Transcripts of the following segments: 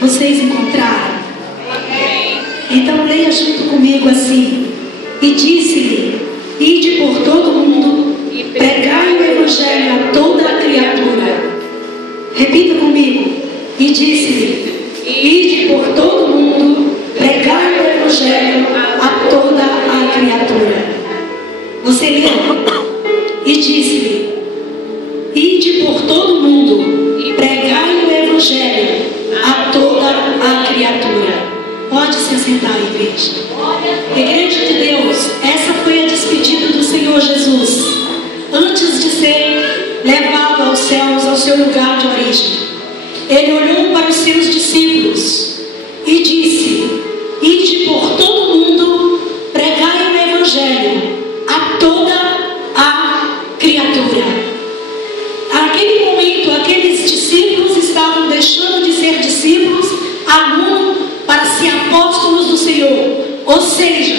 Vocês encontraram? Então leia junto comigo assim. E disse-lhe: ide por todo mundo, pregai o evangelho a toda a criatura. Repita comigo. E disse-lhe: ide por todo mundo, pregai o evangelho a toda a criatura. Você leu? E disse-lhe: ide por todo mundo, pregai o evangelho a toda a criatura. Pode se assentar, igreja. Igreja de Deus, essa foi a despedida do Senhor Jesus antes de ser levado aos céus, ao seu lugar de origem. Ele olhou para os seus discípulos e disse: ide por todo mundo, pregai o evangelho a toda a criatura. Naquele momento, aqueles discípulos estavam deixando de ser discípulos, alunos, para ser apóstolos do Senhor. Ou seja,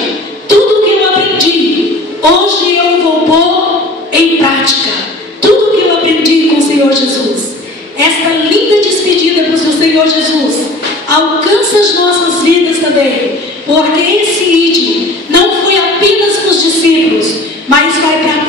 tudo que eu aprendi, hoje eu vou pôr em prática. Tudo que eu aprendi com o Senhor Jesus. Esta linda despedida para o Senhor Jesus alcança as nossas vidas também. Porque esse ide não foi apenas para os discípulos, mas vai para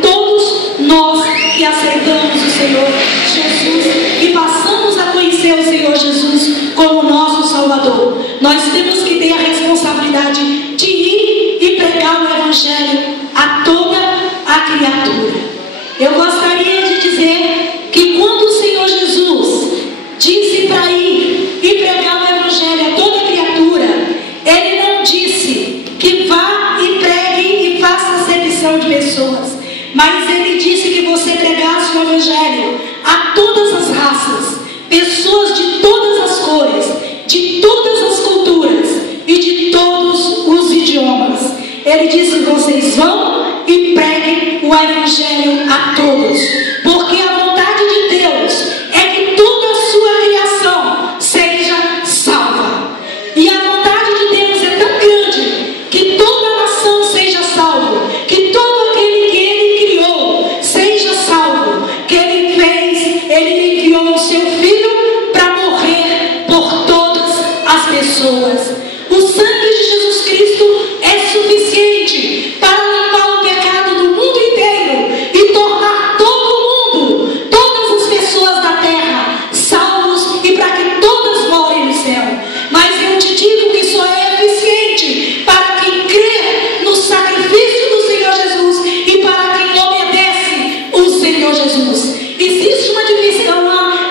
todos nós que aceitamos o Senhor Jesus e passamos a conhecer o Senhor Jesus como nosso Salvador. Nós temos que ter a responsabilidade de ir e pregar o evangelho a toda a criatura. Eu gostaria de dizer que quando o Senhor Jesus disse para ir e pregar o evangelho a toda a criatura, Ele não disse que vá e pregue e faça acepção de pessoas, mas Ele disse que você pregasse o evangelho a todas as raças, pessoas de todas as cores, de todas as culturas e de todos os idiomas. Ele disse: vocês vão e preguem o evangelho a todos, porque a vontade de Deus é que toda a sua criação seja salva. E a vontade de Deus é tão grande que toda a nação seja salva, que todo aquele que Ele criou seja salvo, que Ele fez, Ele enviou o seu Filho para morrer por todas as pessoas. O sangue de Jesus Cristo é suficiente para limpar o pecado do mundo inteiro e tornar todo mundo, todas as pessoas da terra, salvos e para que todas morem no céu. Mas eu te digo que só é eficiente para quem crê no sacrifício do Senhor Jesus e para quem obedece o Senhor Jesus. Existe uma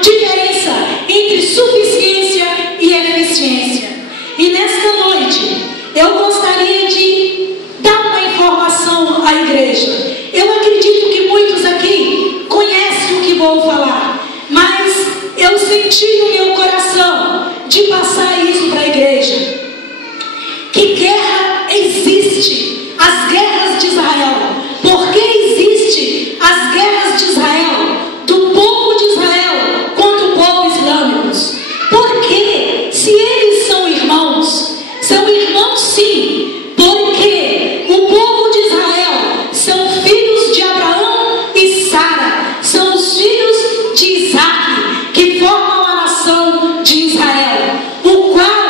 diferença entre suficiência e eficiência. E nesta noite eu gostaria de dar uma informação à igreja. Eu acredito que muitos aqui conhecem o que vou falar, mas eu senti no meu coração de passar isso para a igreja. Que guerra existe? As guerras de Israel. Por que existe as guerras de Israel? Do povo de Israel contra o povo islâmico? Porque se eles são irmãos sim, porque o povo de Israel são filhos de Abraão e Sara, são os filhos de Isaac, que formam a nação de Israel, o qual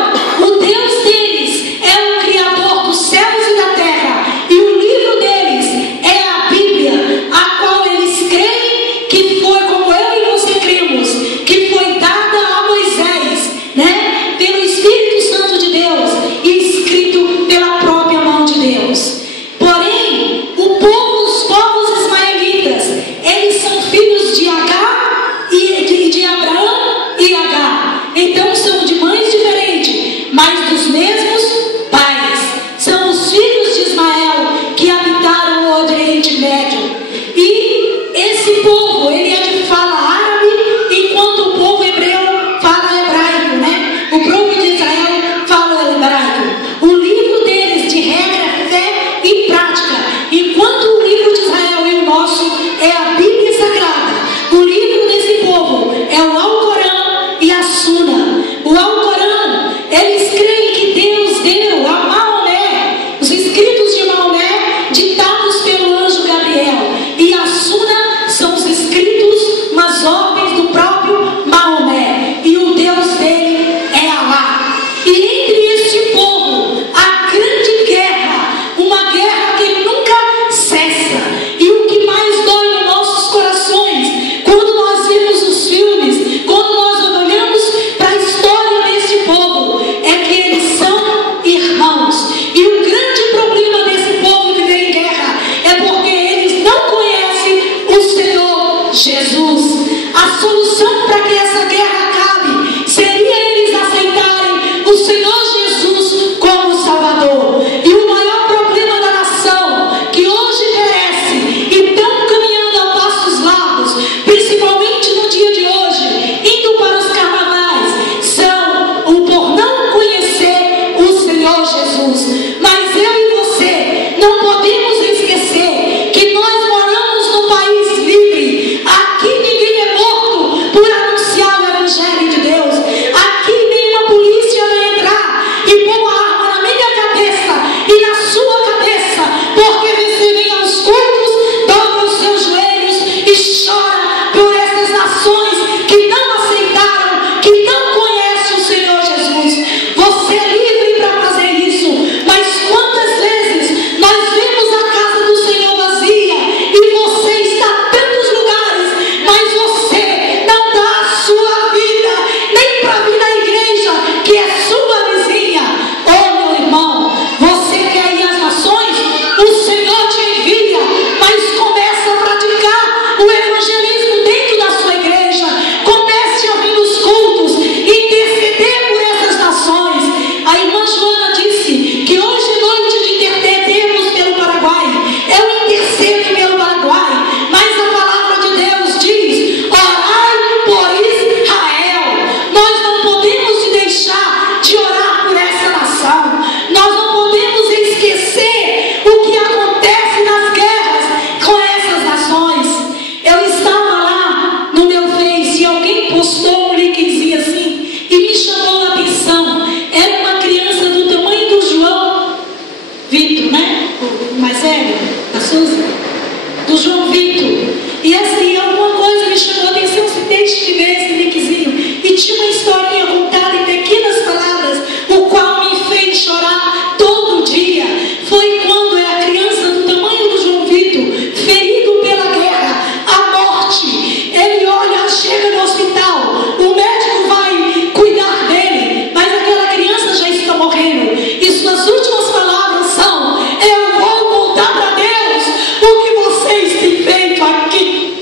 historinha contada em pequenas palavras, o qual me fez chorar todo dia, foi quando a criança do tamanho do João Vitor, ferido pela guerra, a morte, ele olha, chega no hospital, o médico vai cuidar dele, mas aquela criança já está morrendo, e suas últimas palavras são: eu vou contar para Deus o que vocês têm feito aqui.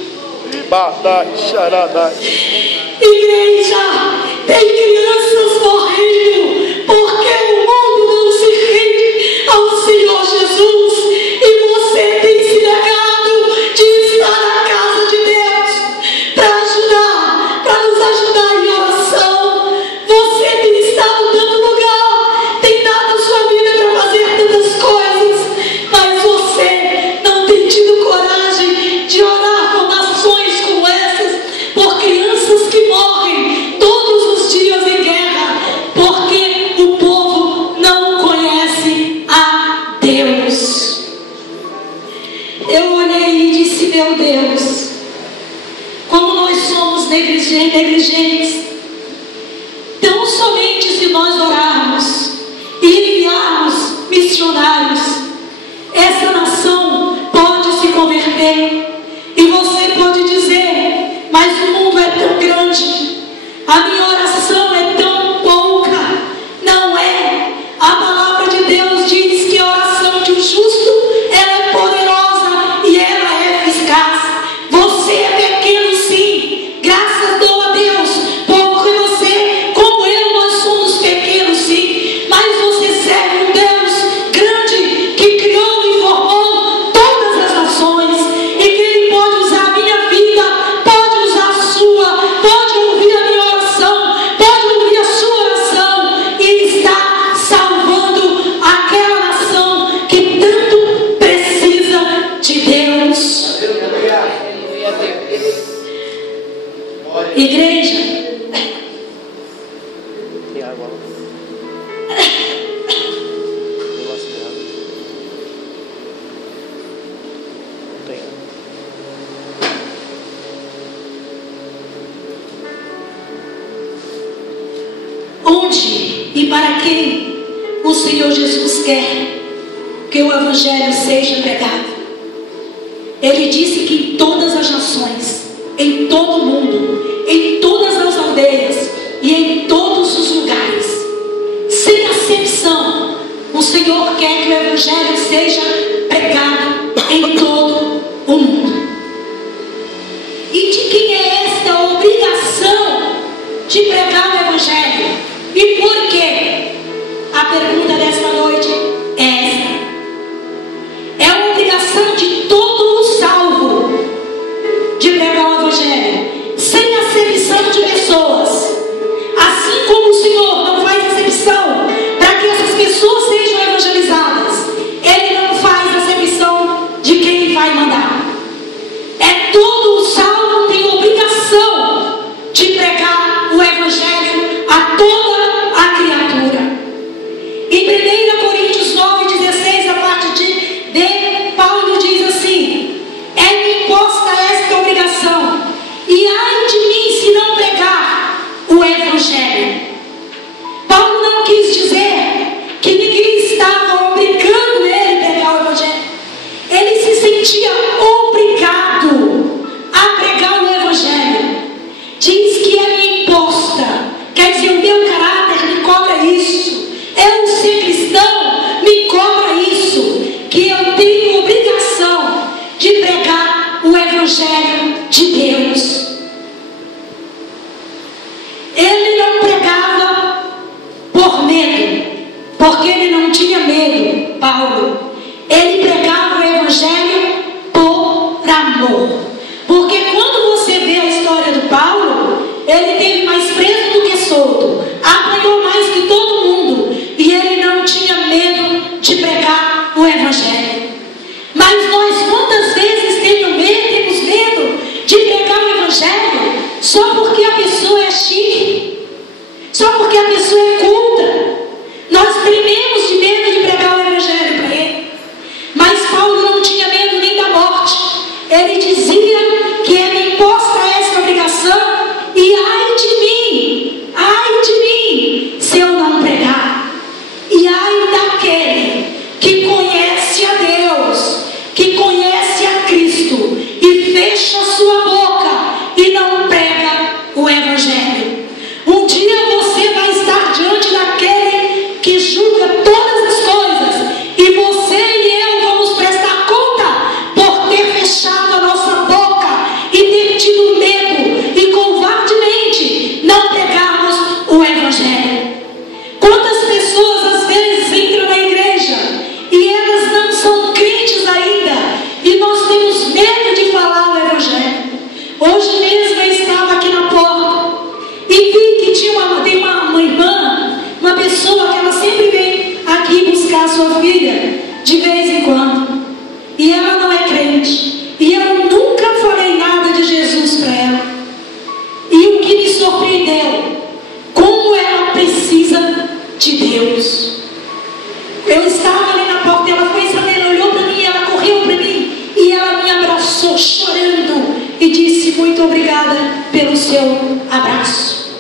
Igreja, tem crianças morrendo porque o mundo não se rende ao Senhor Jesus, e você tem se negado de estar na casa de Deus para ajudar, para nos ajudar em oração. Você tem estado dando lugar, tem dado sua vida para fazer tantas coisas, mas você não tem tido coragem de orar por nações como essas, por crianças que morrem todos os dias em guerra, porque o povo não conhece a Deus. Eu olhei e disse: meu Deus, como nós somos negligentes. Tão somente se nós orarmos e enviarmos missionários, essa nação pode se converter. E você pode dizer: mas o mundo é tão grande, a minha oração é tão pouca. Não é. A palavra de Deus diz que a oração de um justo, ela é poderosa e ela é eficaz. Você é pequeno, sim, graças dou a Deus, porque você, como eu, nós somos pequenos, sim, mas você serve um Deus grande, que criou e formou todas as nações, e que Ele pode usar a minha vida, pode usar a sua, pode ouvir a minha oração, pode ouvir a sua oração, e está salvando aquela nação que tanto precisa de Deus. Igreja, onde e para quem o Senhor Jesus quer que o Evangelho seja pregado? Ele disse que em todas as nações, em todo o mundo, em todas as aldeias e em todos os lugares, sem acepção, o Senhor quer que o Evangelho seja pregado em todo o mundo. E de quem é esta obrigação de pregar o Evangelho? E por quê? A pergunta desta noite é esta: é a obrigação de todo salvo de pregar o Evangelho, sem acepção de pessoas. Assim como o Senhor não faz acepção para que essas pessoas sejam evangelizadas, Ele não faz acepção de quem Ele vai mandar. É todo salvo tem obrigação de pregar o Evangelho a toda a criatura. Em 1 Coríntios 9:16, a parte de Paulo diz assim: é-me imposta esta obrigação, e ai de mim se não pregar o Evangelho. Paulo não quis dizer que ninguém estava obrigando ele a pregar o Evangelho. Ele se sentia obrigado a pregar o Evangelho. Diz que é-me imposta, quer dizer, o meu caráter me cobra isso. Eu, ser cristão, me cobra isso, que eu tenho obrigação de pregar o Evangelho de Deus. Ele não pregava por medo, porque ele não tinha medo, Paulo. Ele pregava o Evangelho por amor. Porque quando você vê a história do Paulo, ele teve mais preso do que solto, apanhou mais que todo mundo, e ele não tinha medo de pregar o Evangelho. Mas nós quantas vezes temos medo de pregar o Evangelho só porque a pessoa é chique, só porque a pessoa é culta. Nós trememos de medo de pregar o Evangelho para ele. Mas Paulo não tinha medo nem da morte. Ele dizia que é-me imposta essa obrigação, e ai de mim compreendeu como ela precisa de Deus. Eu estava ali na porta, ela foi saber, ela olhou para mim, ela correu para mim e ela me abraçou chorando e disse: muito obrigada pelo seu abraço.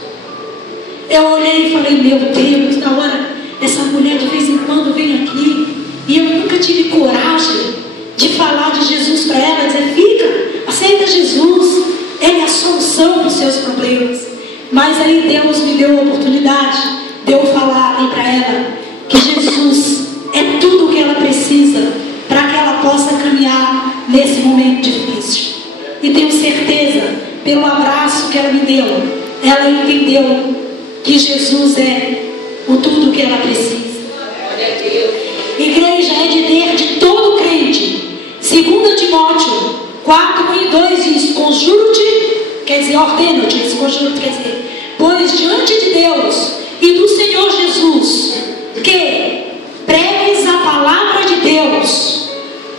Eu olhei e falei: meu Deus, na hora, essa mulher de vez em quando vem aqui e eu nunca tive coragem de falar de Jesus para ela, dizer: fica, aceita Jesus, Ele é a solução para os seus problemas. Mas aí Deus me deu a oportunidade de eu falar para ela que Jesus é tudo o que ela precisa para que ela possa caminhar nesse momento difícil. E tenho certeza, pelo abraço que ela me deu, ela entendeu que Jesus é o tudo que ela precisa. Igreja é dever de todo crente. 2 Timóteo 4:1-2 diz: conjuro-te, quer dizer, ordeno-te, conjuro-te quer dizer, pois diante de Deus e do Senhor Jesus, que pregues a palavra de Deus.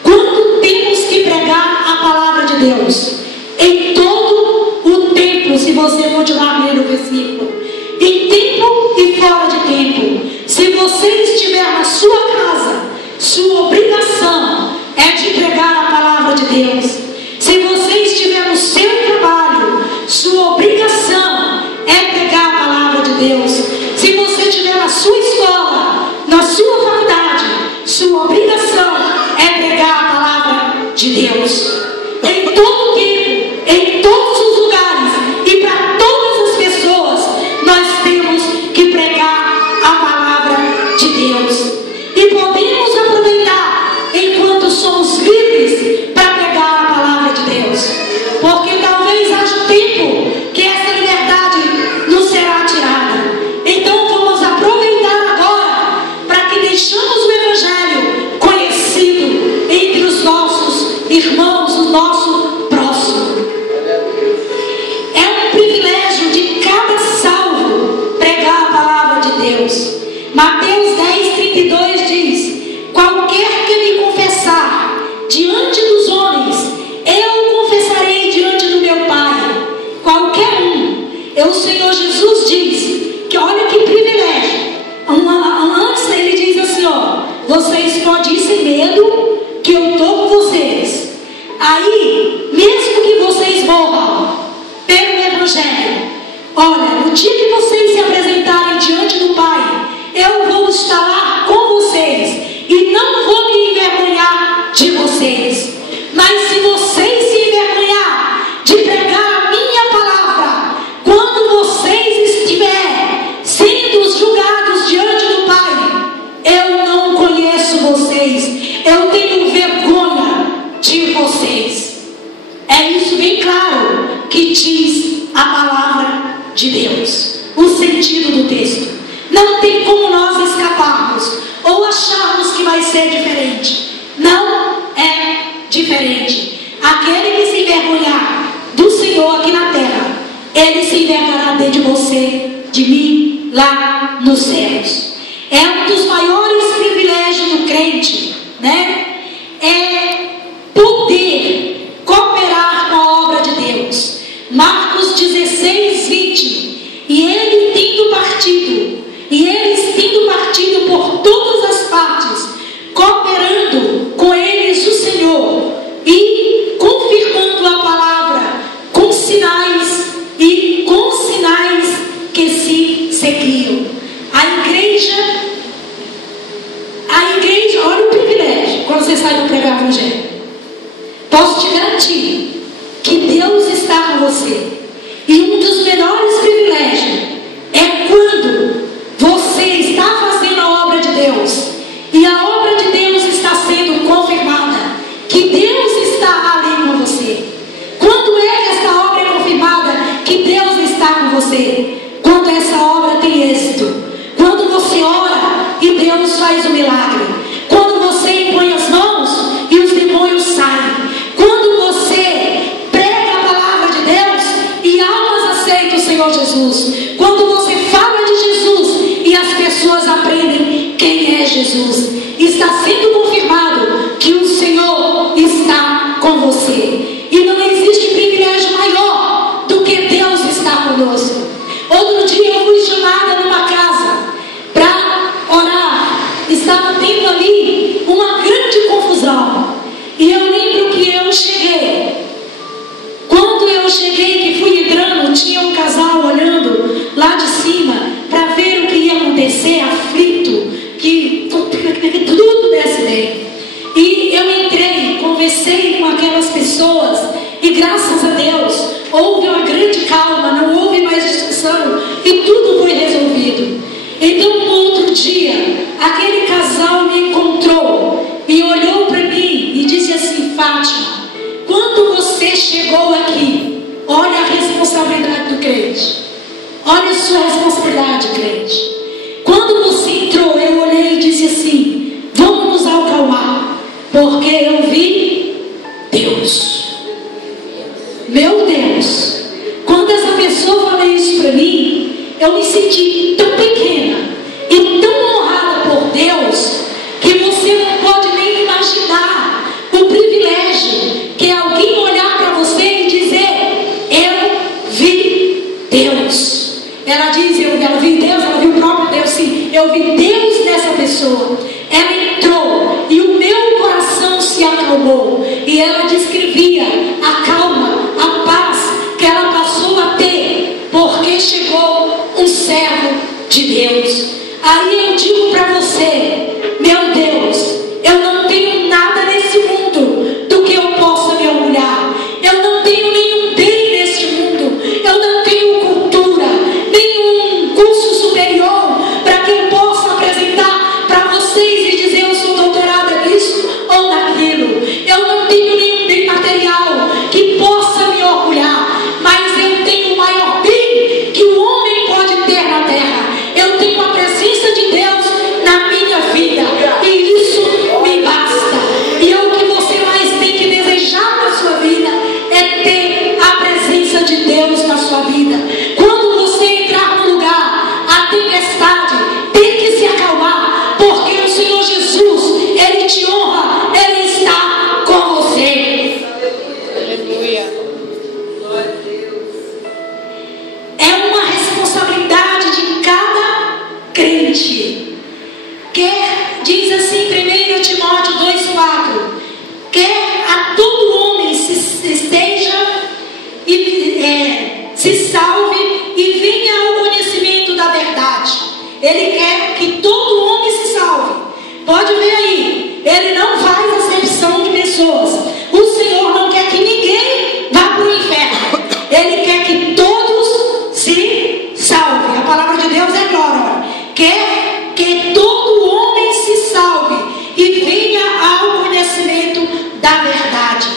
Quando temos que pregar a palavra de Deus? Em todo o tempo, se você continuar lendo o versículo, em tempo e fora de tempo. Se você estiver na sua casa, sua obrigação é de pregar a palavra de Deus. Se você estiver no seu trabalho, sua obrigação é pregar a palavra de Deus. Se você estiver na sua escola, na sua faculdade, sua obrigação é pregar a palavra de Deus. Em todo tempo, em todos os lugares e para todas as pessoas, nós temos que pregar a palavra de Deus. E podemos aproveitar enquanto somos livres para pregar a palavra de Deus, porque talvez haja tempo que essa liberdade nos será tirada. Então vamos aproveitar agora para que deixemos o Evangelho conhecido entre os nossos irmãos, o nosso próximo. É um privilégio de cada salvo pregar a palavra de Deus. Mateus 10:32 diz: qualquer que me confessar diante dos homens, eu confessarei diante do meu Pai. Qualquer um. O Senhor Jesus diz que olha que privilégio. Antes ele diz assim: ó, vocês podem ir sem medo, que eu estou com vocês. Aí, mesmo que vocês morram pelo Evangelho, olha, no dia que vocês se apresentarem diante do Pai, eu vou estar lá com vocês e não vou me envergonhar de vocês. Mas se vocês se envergonhar de pregar a minha palavra, quando vocês estiverem sendo julgados diante do Pai, eu não conheço vocês, eu tenho vergonha de vocês. É isso bem claro que diz a palavra de Deus, o sentido do texto. Não tem como nós escaparmos ou acharmos que vai ser diferente. Não é diferente. Aquele que se envergonhar do Senhor aqui na terra, Ele se envergonhará de você, de mim, lá nos céus. É um dos maiores privilégios do crente, né? É poder cooperar com a obra de Deus. Marcos 16:20. E eles tendo partido por todas as partes, cooperando com eles o Senhor e confirmando a palavra com sinais que se seguiam. A igreja, olha o privilégio quando você sai do pregar o Evangelho. Posso te garantir que Deus está com você. E um dos melhores privilégios é quando você está fazendo a obra de Deus e a obra de Deus está sendo confirmada, que Deus está ali com você. Quando é que essa obra é confirmada que Deus está com você? Quando essa obra tem êxito, quando você ora e Deus faz o milagre, quando você impõe as mãos e os demônios saem, quando você prega a palavra de Deus e almas aceitam o Senhor Jesus, quando você fala de Jesus e as pessoas aprendem quem é Jesus, está sendo confirmado que o Senhor está com você. E não existe privilégio maior do que Deus estar conosco. calma, não houve mais discussão e tudo foi resolvido. Então, no outro dia, aquele casal me encontrou e olhou para mim e disse assim: Fátima, quando você chegou aqui, olha a responsabilidade do crente, olha a sua responsabilidade, crente. Quando você entrou, eu olhei e disse assim: vamos nos acalmar, porque eu vi Deus. Meu Deus, quando essa pessoa falou isso para mim, eu me senti tão pequena e tão honrada por Deus, que você não pode nem imaginar o privilégio que é alguém olhar para você e dizer: eu vi Deus. Ela diz: ela viu Deus, ela viu o próprio Deus. Sim, eu vi Deus nessa pessoa. Ela entrou e o meu coração se acalmou. E ela descrevia a calma, a paz que ela passou a ter, porque chegou um servo de Deus. Aí eu digo para você: meu Deus, eu não tenho nada nesse mundo do que eu possa me orgulhar. Eu não tenho nenhum bem nesse mundo. Eu não tenho cultura, nenhum curso superior para que eu possa apresentar para vocês e dizer: eu sou doutorada nisso ou naquilo. Eu não tenho nenhum bem material que possa me orgulhar, mas eu tenho o maior bem que o homem pode ter na terra. Eu tenho a presença de Deus na minha vida, e isso me basta. E o que você mais tem que desejar na sua vida é ter a presença de Deus na sua vida. Quando você entrar no lugar, a tempestade tem que se acalmar, porque o Senhor Jesus, Ele te honra, Ele está com você. Aleluia. É uma responsabilidade de cada crente. Diz assim 1 Timóteo 2,4: quer a todo homem se salve e venha ao conhecimento da verdade. Ele quer que todo homem se salve. Pode ver aí, ele não faz acepção de pessoas. O Senhor não quer que ninguém vá para o inferno. Ele quer que todos se salvem. A palavra de Deus é glória. Quer que todo homem se salve e venha ao conhecimento da verdade.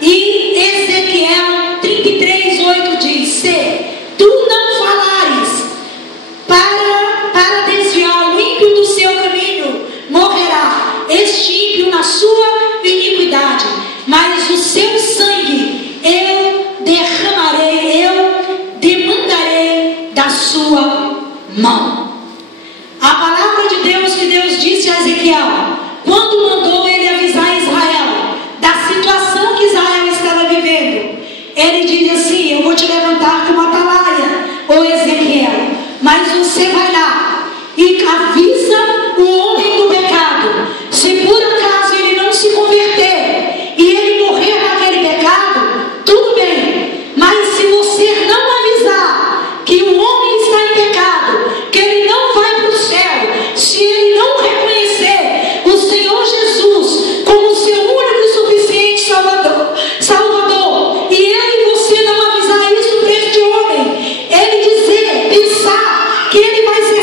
E Ezequiel 33:8 diz: se tu não falares para desviar o ímpio do seu caminho, morrerá este ímpio na sua iniquidade, mas o seu sangue eu derramarei, eu demandarei da sua mão. A palavra de Deus que Deus disse a Ezequiel, quando mandou ele avisar Israel da situação que Israel estava vivendo, ele diz assim: eu vou te levantar com uma atalaia, ô Ezequiel, mas você vai lá e avisa o homem do pecado. Se por acaso ele não se converter e ele morrer naquele pecado, tudo bem, mas se você não avisar que o homem está em pecado, que ele não vai para o céu, se ele não reconhecer o Senhor Jesus como seu único e suficiente Salvador, e eu e você não avisar isso para este homem, ele pensar que ele vai ser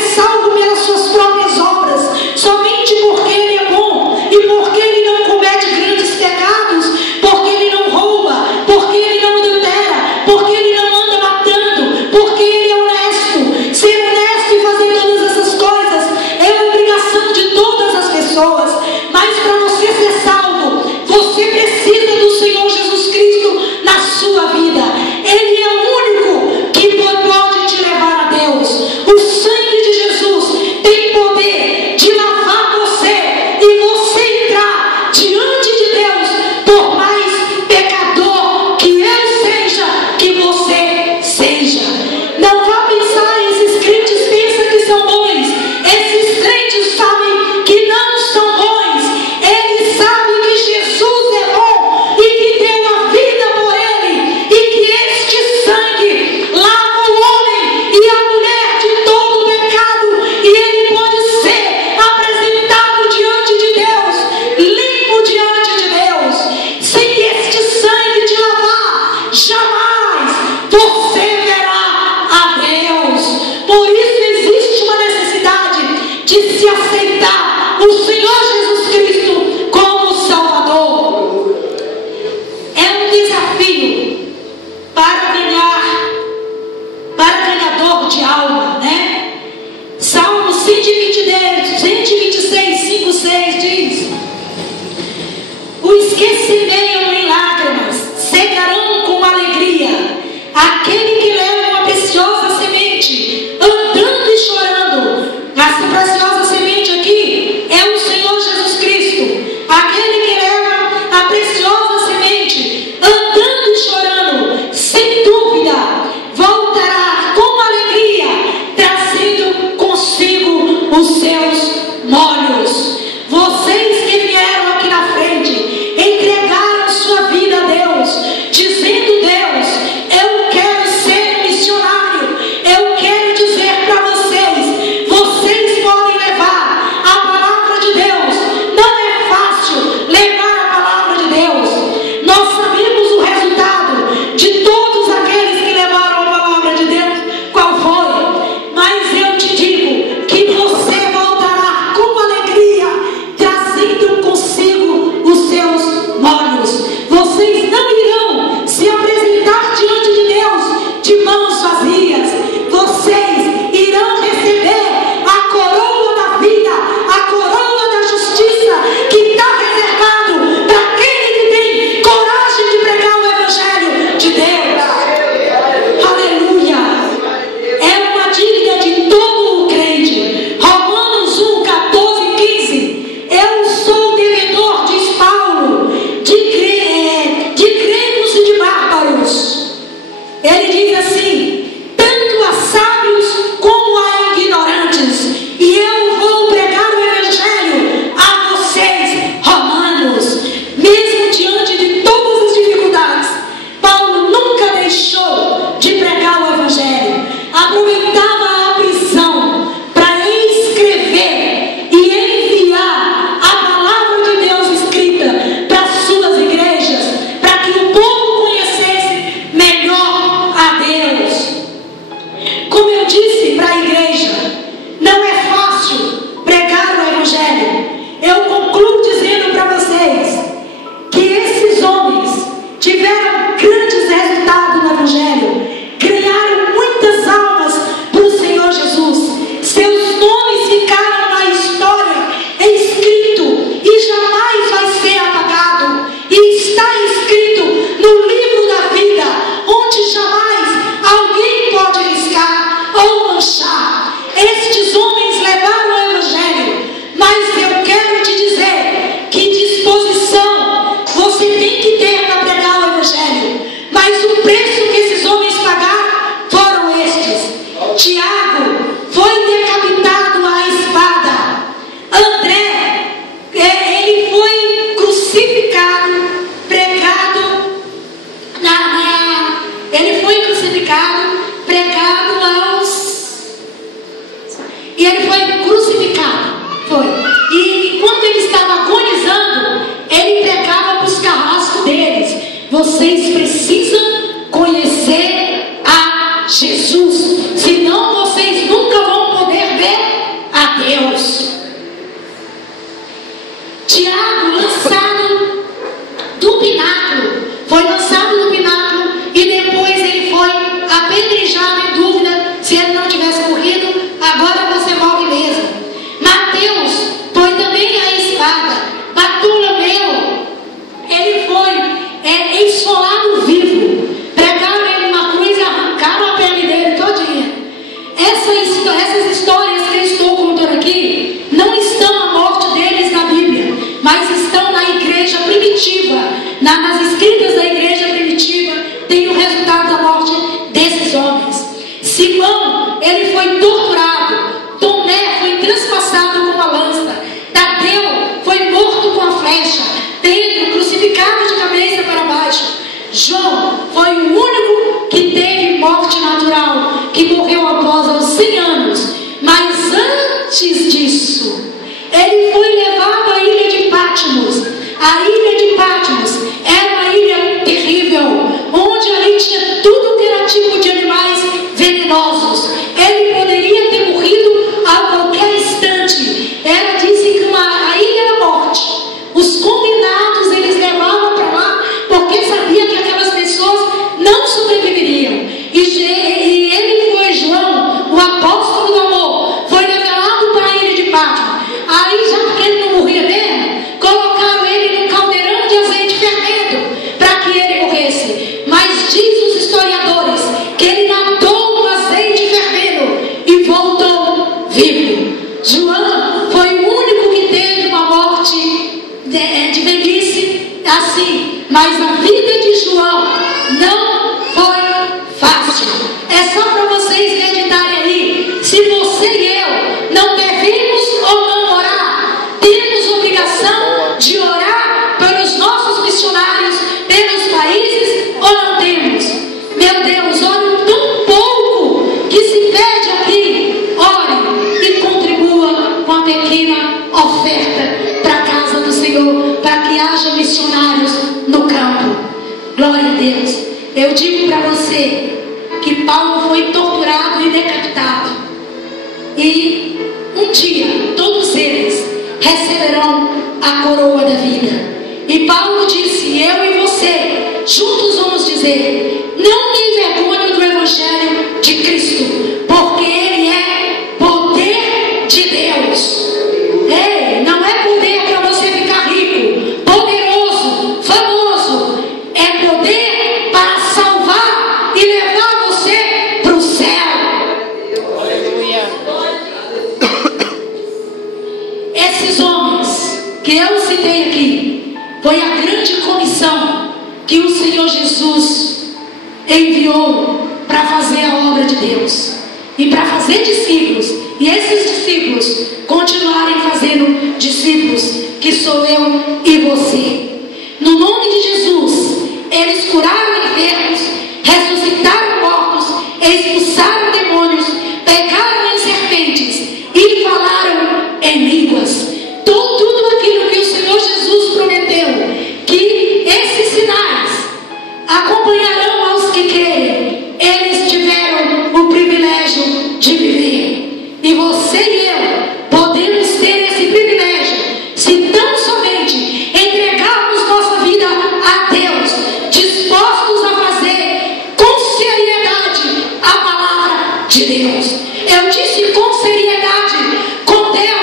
de alma, né? Salmo 126, 5, 6 diz: os que semeiam em lágrimas cegarão com alegria. Aquele que leva uma preciosa semente, andando e chorando. Essa preciosa semente aqui é o Senhor Jesus Cristo. Aquele que leva a preciosa semente, andando e chorando, sem dúvida, voltará com alegria, trazendo consigo os seus molhos. Vocês que vieram aqui na frente, entregaram sua vida a Deus, dizendo: Deus, eu quero ser um missionário. Eu quero dizer para vocês, vocês podem levar a palavra de Deus. Não é fácil levar a palavra de Deus. Nós sabemos o resultado de todos aqueles que levaram a palavra de Deus, qual foi. Mas eu te digo que você voltará com alegria, trazendo consigo os seus molhos. Vocês não irão se apresentar diante de Deus de mãos vazias. Vocês irão receber a coroa da vida, a coroa da justiça, que está reservado para aquele que tem coragem de pregar o Evangelho de Deus. Aleluia! É uma dívida de todo o crente. Romanos 1, 14 e 15. Eu sou devedor, diz Paulo, de gregos e de bárbaros. Ele diz assim: tanto a sábios como a ignorantes, e eu vou pregar o Evangelho a vocês, romanos. Mesmo diante de todas as dificuldades, Paulo nunca deixou de pregar o Evangelho. Aproveitava a prisão para escrever e enviar a palavra de Deus escrita para as suas igrejas, para que o povo conhecesse melhor a Deus. Como eu disse para a igreja, não é fácil pregar o Evangelho. Eu concluo dizendo para vocês que esses homens tiveram grandes resultados no Evangelho, ganharam muitas almas para o Senhor Jesus. Seus nomes ficaram na história escrito e jamais vai ser apagado, e está escrito no livro da vida, onde jamais alguém pode riscar ou manchar. Estes homens levaram o Evangelho, mas eu quero te dizer que disposição você tem que ter para pregar o Evangelho. Mas o preço que esses homens pagaram foram estes. Tiago foi decapitado à espada. André, ele foi crucificado, pregado ele foi crucificado, pregado e ele foi crucificado. E enquanto ele estava agonizando, ele pregava para os carrascos deles: vocês precisam conhecer a Jesus, senão vocês nunca vão poder ver a Deus. Tiago, lançado do pináculo, foi lançado do pináculo e depois ele foi apedrejado, em dúvida se ele não tivesse morrido. Agora você morre mesmo. Mateus foi também a espada. Bartolomeu, ele foi esfolado Mas a vida de João não foi fácil. É só para vocês meditarem aí. Se você e eu não devemos ou não orar, temos obrigação de orar pelos nossos missionários, pelos países, ou não temos? Meu Deus, olha tão pouco que se pede aqui. Ore e contribua com a pequena oferta para a casa do Senhor, para que haja missionários no campo. Glória a Deus. Eu digo para você que Paulo foi torturado e decapitado, e um dia todos eles receberão a coroa da vida. E Paulo disse: eu e você juntos vamos dizer: não me envergonho do evangelho de Cristo, porque ele é poder de Deus. Ei, não é poder para você ficar rico, poderoso, famoso. É poder para salvar e levar você para o céu. Aleluia. Esses homens que eu citei aqui, foi a grande comissão que o Senhor Jesus enviou para fazer a obra de Deus e para fazer discípulos, e esses discípulos continuarem fazendo discípulos, que sou eu e você. No nome de Jesus, eles curaram enfermos, ressuscitaram mortos, expulsaram demônios, pegaram em serpentes e falaram em línguas. Tudo aquilo que o Senhor Jesus prometeu, que esses sinais acompanharão aos que querem, eles tiveram o privilégio de viver. E você e eu podemos ter esse privilégio se tão somente entregarmos nossa vida a Deus, dispostos a fazer com seriedade a palavra de Deus. Eu disse com seriedade, com Deus.